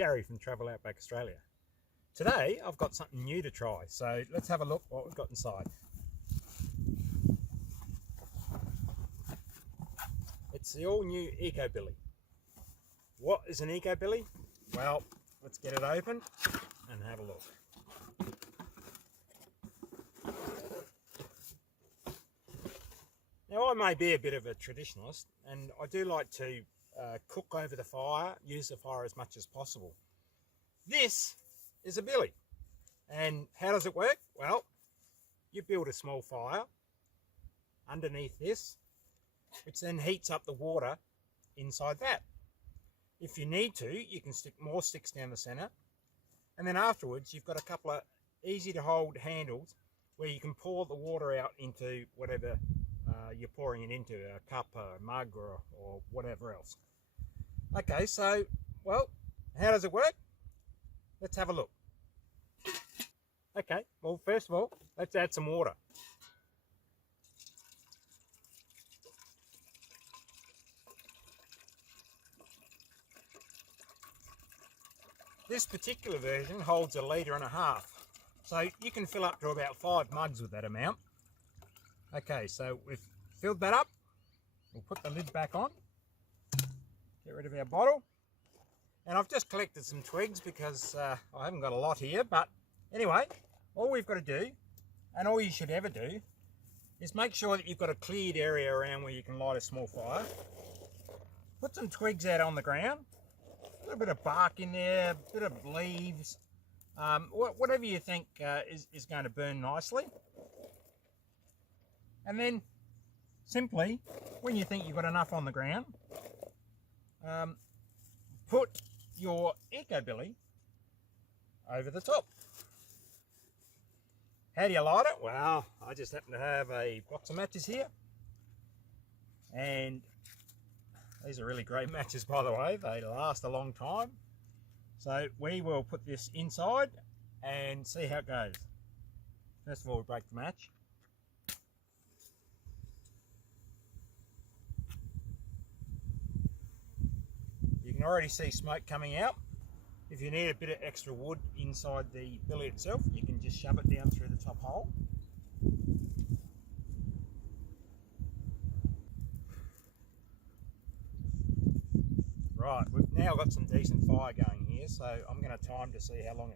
Gary from Travel Outback Australia. Today I've got something new to try, so let's have a look what we've got inside. It's the all new Eco-Billy. What is an Eco-Billy? Well, let's get it open and have a look. Now, I may be a bit of a traditionalist, and I do like to cook over the fire, use the fire as much as possible. This is a billy. And how does it work? Well, you build a small fire underneath this, which then heats up the water inside that. If you need to, you can stick more sticks down the centre, and then afterwards you've got a couple of easy to hold handles where you can pour the water out into whatever you're pouring it into, a cup, a mug, or whatever else. Okay, so, well, how does it work? Let's have a look. Okay, well, first of all, let's add some water. This particular version holds 1.5 litres, so you can fill up to about 5 mugs with that amount. Okay, so we've filled that up. We'll put the lid back on, get rid of our bottle, and I've just collected some twigs because I haven't got a lot here, but anyway, all we've got to do, and all you should ever do, is make sure that you've got a cleared area around where you can light a small fire. Put some twigs out on the ground, a little bit of bark in there, a bit of leaves, whatever you think is going to burn nicely. And then simply, when you think you've got enough on the ground, put your Eco-Billy over the top. How do you light it? Well, I just happen to have a box of matches here, and these are really great matches, by the way. They last a long time. So we will put this inside and see how it goes. First of all, we break the match. You can already see smoke coming out. If you need a bit of extra wood inside the billy itself, you can just shove it down through the top hole. Right, we've now got some decent fire going here, so I'm going to time to see how long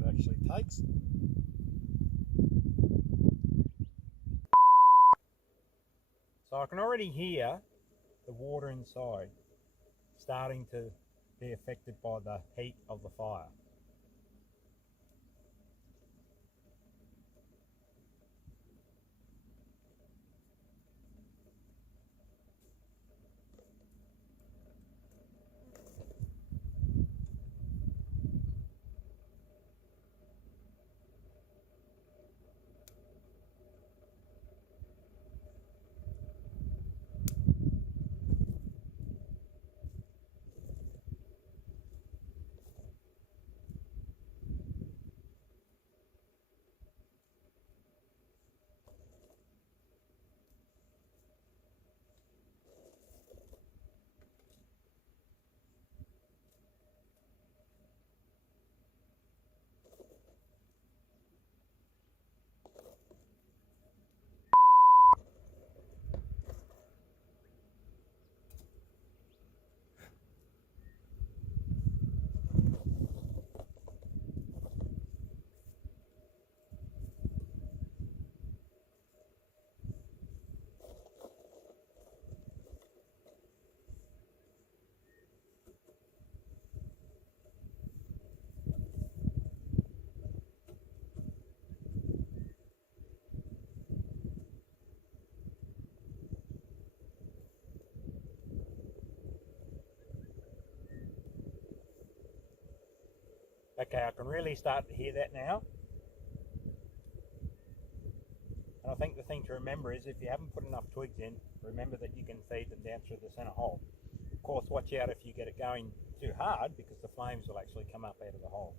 it actually takes. So I can already hear the water inside starting to be affected by the heat of the fire. Okay, I can really start to hear that now. And I think the thing to remember is if you haven't put enough twigs in, remember that you can feed them down through the centre hole. Of course, watch out if you get it going too hard, because the flames will actually come up out of the hole.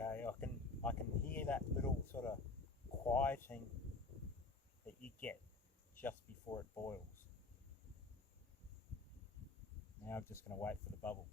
Okay, I can hear that little sort of quieting that you get just before it boils. Now I'm just going to wait for the bubbles.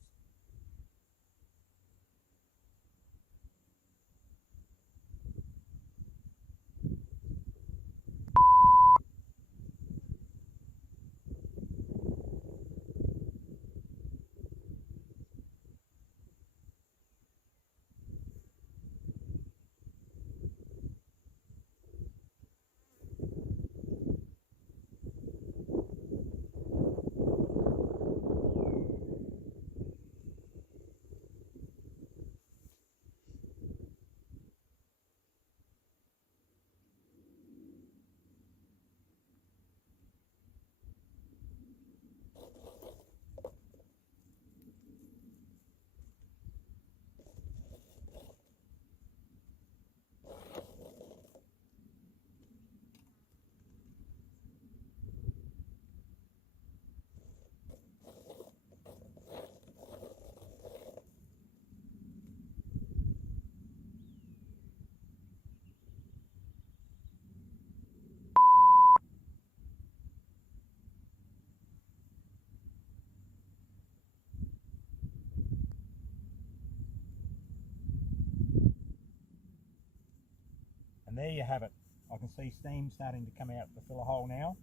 And there you have it. I can see steam starting to come out to fill a hole now.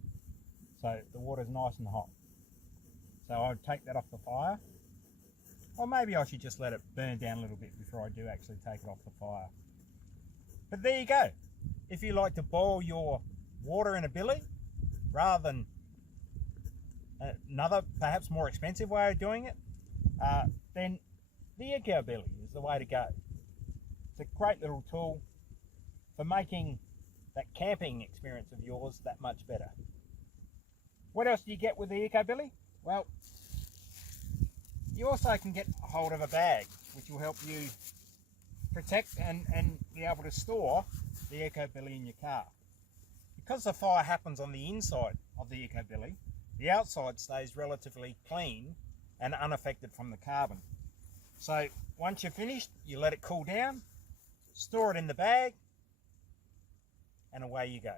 So the water's nice and hot. So I would take that off the fire. Or maybe I should just let it burn down a little bit before I do actually take it off the fire. But there you go. If you like to boil your water in a billy, rather than another perhaps more expensive way of doing it, then the Eco Billy is the way to go. It's a great little tool for making that camping experience of yours that much better. What else do you get with the Eco Billy? Well, you also can get a hold of a bag, which will help you protect and be able to store the Eco Billy in your car. Because the fire happens on the inside of the Eco Billy, the outside stays relatively clean and unaffected from the carbon. So once you're finished, you let it cool down, store it in the bag, and away you go.